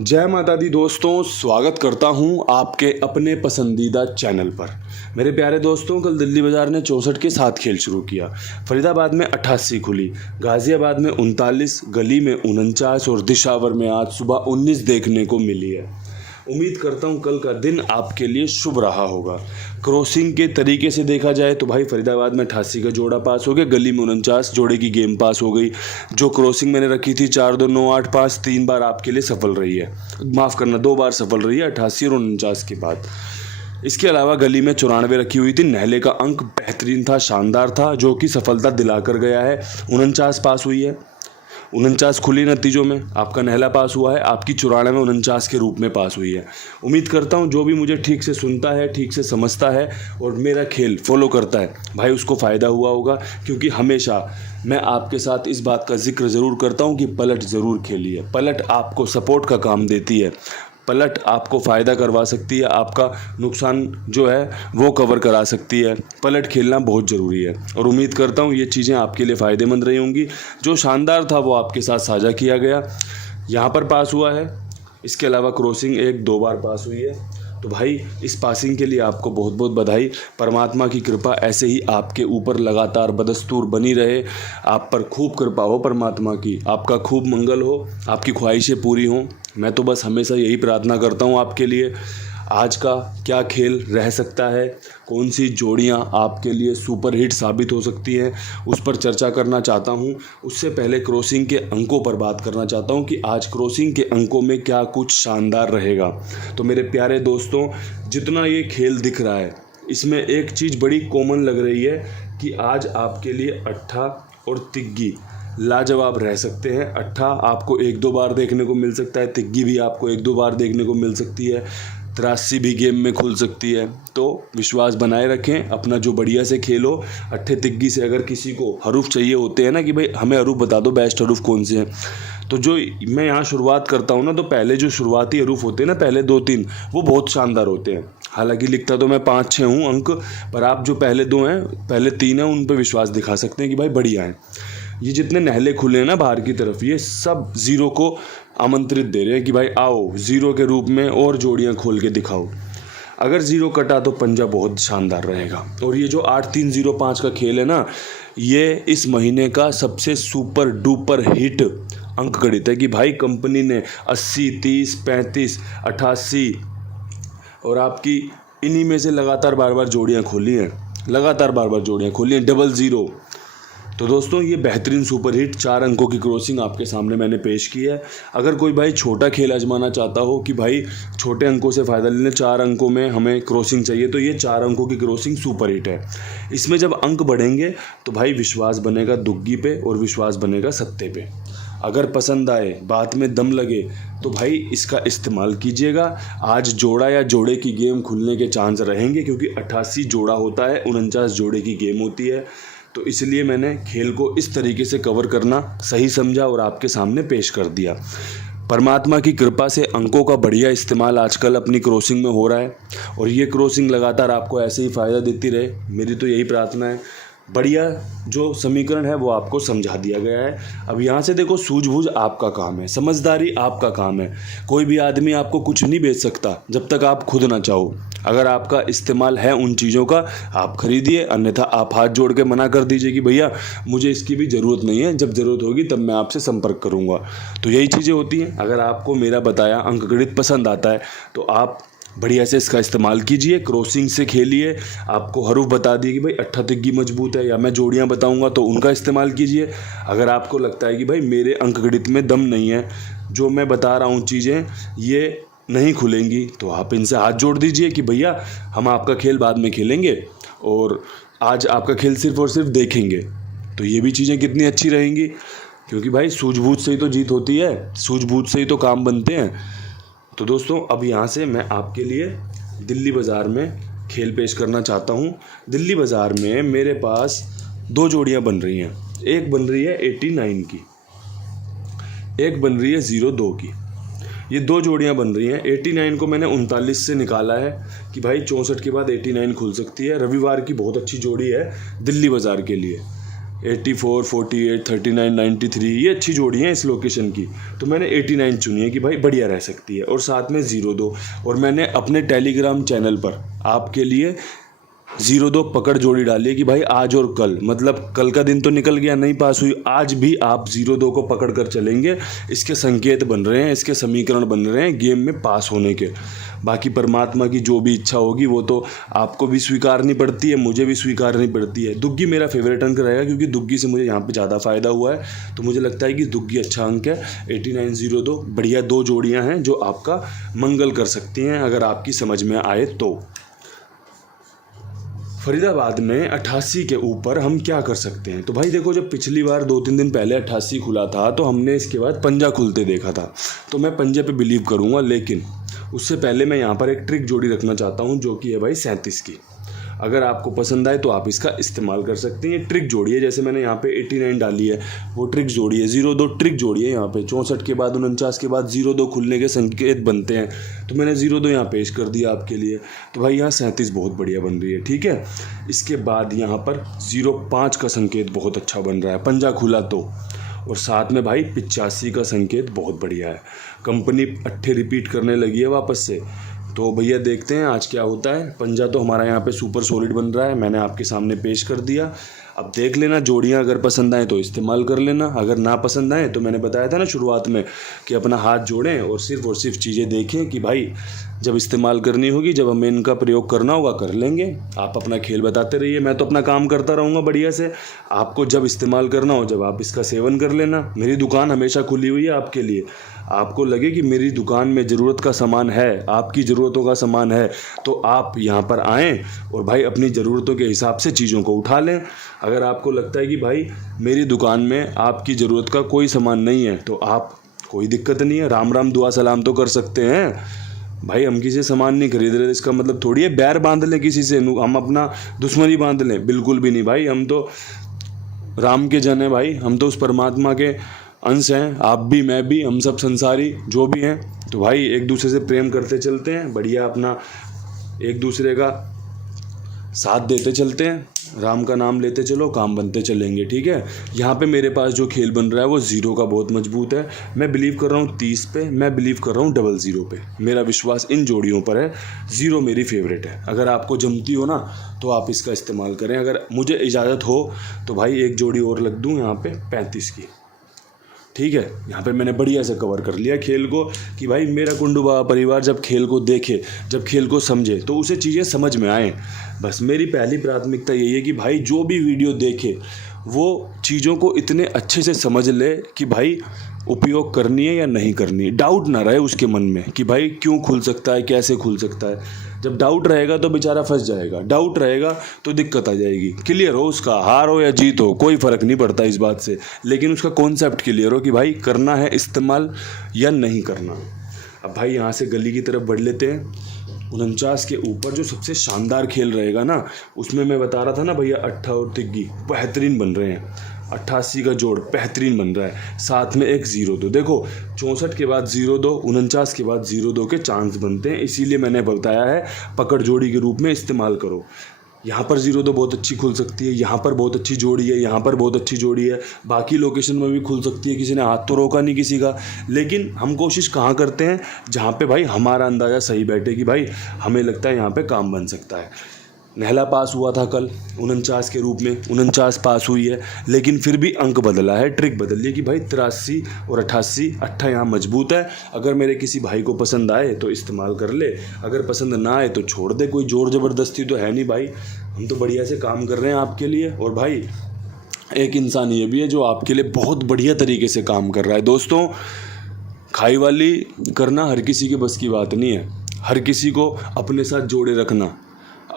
जय माता दी दोस्तों, स्वागत करता हूं आपके अपने पसंदीदा चैनल पर। मेरे प्यारे दोस्तों, कल दिल्ली बाज़ार ने 64 के साथ खेल शुरू किया। फरीदाबाद में 88 खुली, गाज़ियाबाद में 39, गली में 49 और दिशावर में आज सुबह 19 देखने को मिली है। उम्मीद करता हूं कल का दिन आपके लिए शुभ रहा होगा। क्रॉसिंग के तरीके से देखा जाए तो भाई फरीदाबाद में 88 का जोड़ा पास हो गया, गली में 49 जोड़े की गेम पास हो गई। जो क्रॉसिंग मैंने रखी थी 4-2-9-8-5 3 बार आपके लिए सफल रही है, माफ़ करना 2 बार सफल रही है, 88 और 49 के बाद। इसके अलावा गली में 94 रखी हुई थी। नहले का अंक बेहतरीन था, शानदार था, जो कि सफलता दिलाकर गया है। 49 पास हुई है, 49 खुली नतीजों में आपका नहला पास हुआ है, आपकी 94 में 49 के रूप में पास हुई है। उम्मीद करता हूं जो भी मुझे ठीक से सुनता है, ठीक से समझता है और मेरा खेल फॉलो करता है, भाई उसको फ़ायदा हुआ होगा। क्योंकि हमेशा मैं आपके साथ इस बात का जिक्र ज़रूर करता हूं कि पलट ज़रूर खेलिए। पलट आपको सपोर्ट का काम देती है, पलट आपको फ़ायदा करवा सकती है, आपका नुकसान जो है वो कवर करा सकती है। पलट खेलना बहुत ज़रूरी है और उम्मीद करता हूँ ये चीज़ें आपके लिए फ़ायदेमंद रही होंगी। जो शानदार था वो आपके साथ साझा किया गया, यहाँ पर पास हुआ है। इसके अलावा क्रॉसिंग 1-2 बार पास हुई है। तो भाई इस पासिंग के लिए आपको बहुत बहुत बधाई। परमात्मा की कृपा ऐसे ही आपके ऊपर लगातार बदस्तूर बनी रहे। आप पर खूब कृपा हो परमात्मा की, आपका खूब मंगल हो, आपकी ख्वाहिशें पूरी हों। मैं तो बस हमेशा यही प्रार्थना करता हूँ आपके लिए। आज का क्या खेल रह सकता है, कौन सी जोड़ियाँ आपके लिए सुपर हिट साबित हो सकती हैं, उस पर चर्चा करना चाहता हूँ। उससे पहले क्रॉसिंग के अंकों पर बात करना चाहता हूँ कि आज क्रॉसिंग के अंकों में क्या कुछ शानदार रहेगा। तो मेरे प्यारे दोस्तों, जितना ये खेल दिख रहा है इसमें एक चीज़ बड़ी कॉमन लग रही है कि आज आपके लिए अट्ठा और तिग्गी लाजवाब रह सकते हैं। अट्ठा आपको 1-2 बार देखने को मिल सकता है, तिग्गी भी आपको 1-2 बार देखने को मिल सकती है, 83 भी गेम में खुल सकती है। तो विश्वास बनाए रखें, अपना जो बढ़िया से खेलो। अट्ठे तिग्गी से अगर किसी को हरूफ चाहिए होते हैं ना कि भाई हमें हरूफ बता दो, बेस्ट हरूफ कौन से हैं, तो जो मैं यहाँ शुरुआत करता हूँ ना, तो पहले जो शुरुआती हरूफ होते हैं ना, पहले 2-3 वो बहुत शानदार होते हैं। हालांकि लिखता तो मैं 5-6 हूँ अंक, पर आप जो पहले 2 हैं, पहले 3 हैं, उन पर विश्वास दिखा सकते हैं कि भाई बढ़िया हैं। ये जितने नहले खुले हैं ना बाहर की तरफ, ये सब ज़ीरो को आमंत्रित दे रहे हैं कि भाई आओ ज़ीरो के रूप में और जोड़ियां खोल के दिखाओ। अगर ज़ीरो कटा तो पंजा बहुत शानदार रहेगा। और ये जो 8-3-0-5 का खेल है ना, ये इस महीने का सबसे सुपर डुपर हिट अंक गणित है कि भाई कंपनी ने 80, 30, 35, 88 और आपकी इन्हीं में से लगातार बार बार जोड़ियाँ खोली हैं, डबल ज़ीरो। तो दोस्तों ये बेहतरीन सुपर हिट 4 अंकों की क्रॉसिंग आपके सामने मैंने पेश की है। अगर कोई भाई छोटा खेल आजमाना चाहता हो कि भाई छोटे अंकों से फ़ायदा लेने, 4 अंकों में हमें क्रॉसिंग चाहिए, तो ये 4 अंकों की क्रॉसिंग सुपर हिट है। इसमें जब अंक बढ़ेंगे तो भाई विश्वास बनेगा दुग्गी पे और विश्वास बनेगा सत्ते पे। अगर पसंद आए, बात में दम लगे, तो भाई इसका इस्तेमाल कीजिएगा। आज जोड़ा या जोड़े की गेम खुलने के चांस रहेंगे, क्योंकि 88 जोड़ा होता है, 49 जोड़े की गेम होती है। तो इसलिए मैंने खेल को इस तरीके से कवर करना सही समझा और आपके सामने पेश कर दिया। परमात्मा की कृपा से अंकों का बढ़िया इस्तेमाल आजकल अपनी क्रॉसिंग में हो रहा है और ये क्रॉसिंग लगातार आपको ऐसे ही फ़ायदा देती रहे, मेरी तो यही प्रार्थना है। बढ़िया जो समीकरण है वो आपको समझा दिया गया है। अब यहाँ से देखो, सूझबूझ आपका काम है, समझदारी आपका काम है। कोई भी आदमी आपको कुछ नहीं बेच सकता जब तक आप खुद ना चाहो। अगर आपका इस्तेमाल है उन चीज़ों का, आप खरीदिए, अन्यथा आप हाथ जोड़ के मना कर दीजिए कि भैया मुझे इसकी भी ज़रूरत नहीं है, जब ज़रूरत होगी तब मैं आपसे संपर्क करूँगा। तो यही चीज़ें होती हैं। अगर आपको मेरा बताया अंकगणित पसंद आता है तो आप बढ़िया से इसका इस्तेमाल कीजिए, क्रॉसिंग से खेलिए। आपको हरूफ बता दिए कि भाई अट्ठा तिग्गी मजबूत है, या मैं जोड़ियां बताऊंगा तो उनका इस्तेमाल कीजिए। अगर आपको लगता है कि भाई मेरे अंकगणित में दम नहीं है, जो मैं बता रहा हूँ चीज़ें ये नहीं खुलेंगी, तो आप इनसे हाथ जोड़ दीजिए कि भैया हम आपका खेल बाद में खेलेंगे और आज आपका खेल सिर्फ और सिर्फ देखेंगे। तो ये भी चीज़ें कितनी अच्छी रहेंगी, क्योंकि भाई सूझबूझ से ही तो जीत होती है, सूझबूझ से ही तो काम बनते हैं। तो दोस्तों अब यहाँ से मैं आपके लिए दिल्ली बाज़ार में खेल पेश करना चाहता हूँ। दिल्ली बाज़ार में मेरे पास 2 जोड़ियाँ बन रही हैं। एक बन रही है 89 की, एक बन रही है 02 की। ये 2 जोड़ियाँ बन रही हैं। 89 को मैंने 39 से निकाला है कि भाई 64 के बाद 89 खुल सकती है। रविवार की बहुत अच्छी जोड़ी है दिल्ली बाज़ार के लिए। 84, 48, 39, 93 ये अच्छी जोड़ी हैं इस लोकेशन की, तो मैंने 89 चुनी है कि भाई बढ़िया रह सकती है। और साथ में 02, और मैंने अपने टेलीग्राम चैनल पर आपके लिए 02 पकड़ जोड़ी डाली है कि भाई आज और कल, मतलब कल का दिन तो निकल गया, नहीं पास हुई, आज भी आप 02 को पकड़ कर चलेंगे। इसके संकेत बन रहे हैं, इसके समीकरण बन रहे हैं गेम में पास होने के। बाकी परमात्मा की जो भी इच्छा होगी वो तो आपको भी स्वीकारनी पड़ती है, मुझे भी स्वीकारनी पड़ती है। दुग्गी मेरा फेवरेट अंक रहेगा क्योंकि दुग्गी से मुझे यहाँ पे ज़्यादा फ़ायदा हुआ है, तो मुझे लगता है कि दुग्गी अच्छा अंक है। 8902 बढ़िया 2 जोड़ियाँ हैं जो आपका मंगल कर सकती हैं अगर आपकी समझ में आए तो। फरीदाबाद में 88 के ऊपर हम क्या कर सकते हैं? तो भाई देखो, जब पिछली बार 2-3 दिन पहले 88 खुला था तो हमने इसके बाद पंजा खुलते देखा था, तो मैं पंजे पे बिलीव करूँगा। लेकिन उससे पहले मैं यहाँ पर एक ट्रिक जोड़ी रखना चाहता हूँ जो कि है भाई 37 की। अगर आपको पसंद आए तो आप इसका इस्तेमाल कर सकते हैं। ये ट्रिक जोड़ी है, जैसे मैंने यहाँ पे 89 डाली है वो ट्रिक जोड़ी है। 02 ट्रिक जोड़ी है। यहाँ पे 64 के बाद 49 के बाद 02 खुलने के संकेत बनते हैं, तो मैंने 02 यहाँ पेश कर दिया आपके लिए। तो भाई यहाँ 37 बहुत बढ़िया बन रही है, ठीक है। इसके बाद यहाँ पर 05 का संकेत बहुत अच्छा बन रहा है पंजा खुला तो, और साथ में भाई 85 का संकेत बहुत बढ़िया है। कंपनी अट्ठे रिपीट करने लगी है वापस से, तो भैया देखते हैं आज क्या होता है। पंजा तो हमारा यहाँ पे सुपर सॉलिड बन रहा है, मैंने आपके सामने पेश कर दिया। अब देख लेना, जोड़ियाँ अगर पसंद आए तो इस्तेमाल कर लेना, अगर ना पसंद आए तो मैंने बताया था ना शुरुआत में कि अपना हाथ जोड़ें और सिर्फ चीज़ें देखें कि भाई जब इस्तेमाल करनी होगी, जब हमें इनका प्रयोग करना होगा कर लेंगे। आप अपना खेल बताते रहिए, मैं तो अपना काम करता रहूँगा बढ़िया से। आपको जब इस्तेमाल करना हो, जब आप इसका सेवन कर लेना। मेरी दुकान हमेशा खुली हुई है आपके लिए। आपको लगे कि मेरी दुकान में ज़रूरत का सामान है, आपकी ज़रूरतों का सामान है, तो आप यहाँ पर आएँ और भाई अपनी ज़रूरतों के हिसाब से चीज़ों को उठा लें। अगर आपको लगता है कि भाई मेरी दुकान में आपकी ज़रूरत का कोई सामान नहीं है, तो आप, कोई दिक्कत नहीं है, राम राम दुआ सलाम तो कर सकते हैं। भाई हम किसी से सामान नहीं खरीद रहे, इसका मतलब थोड़ी है बैर बांध लें किसी से, हम अपना दुश्मनी बांध लें, बिल्कुल भी नहीं भाई। हम तो राम के जन हैं भाई, हम तो उस परमात्मा के अंश हैं, आप भी मैं भी, हम सब संसारी जो भी हैं। तो भाई एक दूसरे से प्रेम करते चलते हैं, बढ़िया अपना एक दूसरे का साथ देते चलते हैं, राम का नाम लेते चलो, काम बनते चलेंगे, ठीक है। यहाँ पे मेरे पास जो खेल बन रहा है वो 0 का बहुत मजबूत है। मैं बिलीव कर रहा हूँ 30 पे, मैं बिलीव कर रहा हूँ 00 पे। मेरा विश्वास इन जोड़ियों पर है। 0 मेरी फेवरेट है। अगर आपको जमती हो ना तो आप इसका इस्तेमाल करें। अगर मुझे इजाज़त हो तो भाई एक जोड़ी और लग दूँ यहाँ पे 35 की, ठीक है। यहाँ पे मैंने बढ़िया से कवर कर लिया खेल को कि भाई मेरा कुंडू बाबा परिवार जब खेल को देखे, जब खेल को समझे, तो उसे चीज़ें समझ में आए। बस मेरी पहली प्राथमिकता यही है कि भाई जो भी वीडियो देखे वो चीज़ों को इतने अच्छे से समझ ले कि भाई उपयोग करनी है या नहीं करनी है। डाउट ना रहे उसके मन में कि भाई क्यों खुल सकता है, कैसे खुल सकता है। जब डाउट रहेगा तो बेचारा फंस जाएगा, डाउट रहेगा तो दिक्कत आ जाएगी। क्लियर हो उसका, हार हो या जीत हो कोई फ़र्क नहीं पड़ता इस बात से, लेकिन उसका कॉन्सेप्ट क्लियर हो कि भाई करना है इस्तेमाल या नहीं करना। अब भाई यहाँ से गली की तरफ बढ़ लेते हैं। 49 के ऊपर जो सबसे शानदार खेल रहेगा ना, उसमें मैं बता रहा था ना भैया, अट्ठा और तिग्गी बेहतरीन बन रहे हैं। 88 का जोड़ बेहतरीन बन रहा है, साथ में एक 02। देखो 64 के बाद 02, 49 के बाद 02 के चांस बनते हैं, इसीलिए मैंने बताया है पकड़ जोड़ी के रूप में इस्तेमाल करो। यहाँ पर 02 बहुत अच्छी खुल सकती है, यहाँ पर बहुत अच्छी जोड़ी है, यहाँ पर बहुत अच्छी जोड़ी है, बाकी लोकेशन में भी खुल सकती है। किसी ने हाथ तो रोका नहीं किसी का, लेकिन हम कोशिश कहाँ करते हैं जहाँ पे भाई हमारा अंदाज़ा सही बैठे कि भाई हमें लगता है यहाँ पे काम बन सकता है। नहला पास हुआ था कल 49 के रूप में, 49 पास हुई है, लेकिन फिर भी अंक बदला है, ट्रिक बदल ली कि भाई 83 और 88, अट्ठा यहाँ मजबूत है। अगर मेरे किसी भाई को पसंद आए तो इस्तेमाल कर ले, अगर पसंद ना आए तो छोड़ दे। कोई जोर ज़बरदस्ती तो है नहीं भाई, हम तो बढ़िया से काम कर रहे हैं आपके लिए। और भाई एक इंसान ये भी है जो आपके लिए बहुत बढ़िया तरीके से काम कर रहा है। दोस्तों, खाई वाली करना हर किसी के बस की बात नहीं है, हर किसी को अपने साथ जोड़े रखना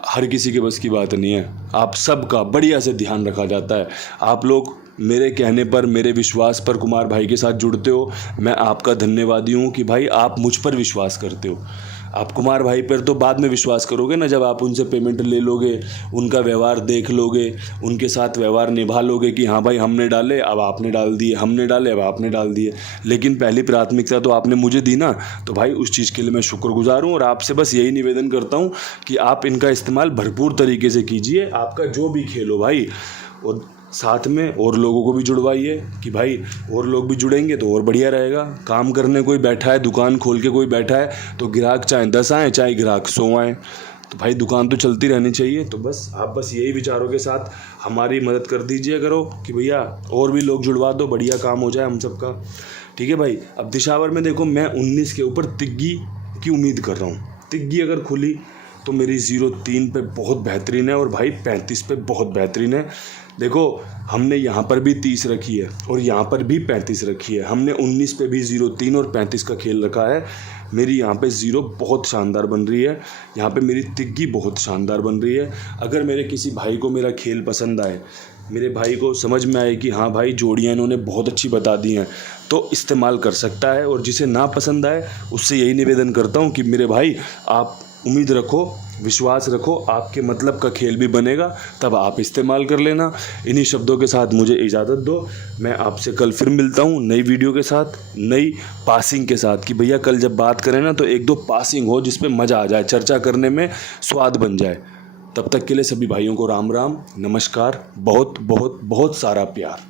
हर किसी के बस की बात नहीं है। आप सबका बढ़िया से ध्यान रखा जाता है। आप लोग मेरे कहने पर, मेरे विश्वास पर कुमार भाई के साथ जुड़ते हो, मैं आपका धन्यवादी हूँ कि भाई आप मुझ पर विश्वास करते हो। आप कुमार भाई पर तो बाद में विश्वास करोगे ना, जब आप उनसे पेमेंट ले लोगे, उनका व्यवहार देख लोगे, उनके साथ व्यवहार निभा लोगे कि हाँ भाई हमने डाले अब आपने डाल दिए, हमने डाले अब आपने डाल दिए। लेकिन पहली प्राथमिकता तो आपने मुझे दी ना, तो भाई उस चीज़ के लिए मैं शुक्रगुजार हूँ। और आपसे बस यही निवेदन करता हूँ कि आप इनका इस्तेमाल भरपूर तरीके से कीजिए, आपका जो भी खेल हो भाई। और साथ में और लोगों को भी जुड़वाइए कि भाई और लोग भी जुड़ेंगे तो और बढ़िया रहेगा। काम करने कोई बैठा है, दुकान खोल के कोई बैठा है तो ग्राहक चाहे 10 आएँ चाहे ग्राहक 100 आएँ, तो भाई दुकान तो चलती रहनी चाहिए। तो बस आप यही विचारों के साथ हमारी मदद कर दीजिए करो कि भैया और भी लोग जुड़वा दो, बढ़िया काम हो जाए हम सबका। ठीक है भाई। अब दिशावर में देखो मैं 19 के ऊपर तिग्गी की उम्मीद कर रहा हूँ। तिग्गी अगर खुली तो मेरी 03 पे बहुत बेहतरीन है और भाई 35 पे बहुत बेहतरीन है। देखो हमने यहाँ पर भी 30 रखी है और यहाँ पर भी 35 रखी है। हमने 19 पे भी 03 और 35 का खेल रखा है। मेरी यहाँ पे 0 बहुत शानदार बन रही है, यहाँ पे मेरी तिग्गी बहुत शानदार बन रही है। अगर मेरे किसी भाई को मेरा खेल पसंद आए, मेरे भाई को समझ में आए कि हाँ भाई जोड़ियाँ इन्होंने बहुत अच्छी बता दी हैं, तो इस्तेमाल कर सकता है। और जिसे ना पसंद आए उससे यही निवेदन करता हूँ कि मेरे भाई आप उम्मीद रखो, विश्वास रखो, आपके मतलब का खेल भी बनेगा, तब आप इस्तेमाल कर लेना। इन्हीं शब्दों के साथ मुझे इजाज़त दो। मैं आपसे कल फिर मिलता हूँ नई वीडियो के साथ, नई पासिंग के साथ कि भैया कल जब बात करें ना तो 1-2 पासिंग हो जिस पे मज़ा आ जाए, चर्चा करने में स्वाद बन जाए। तब तक के लिए सभी भाइयों को राम राम, नमस्कार, बहुत बहुत बहुत सारा प्यार।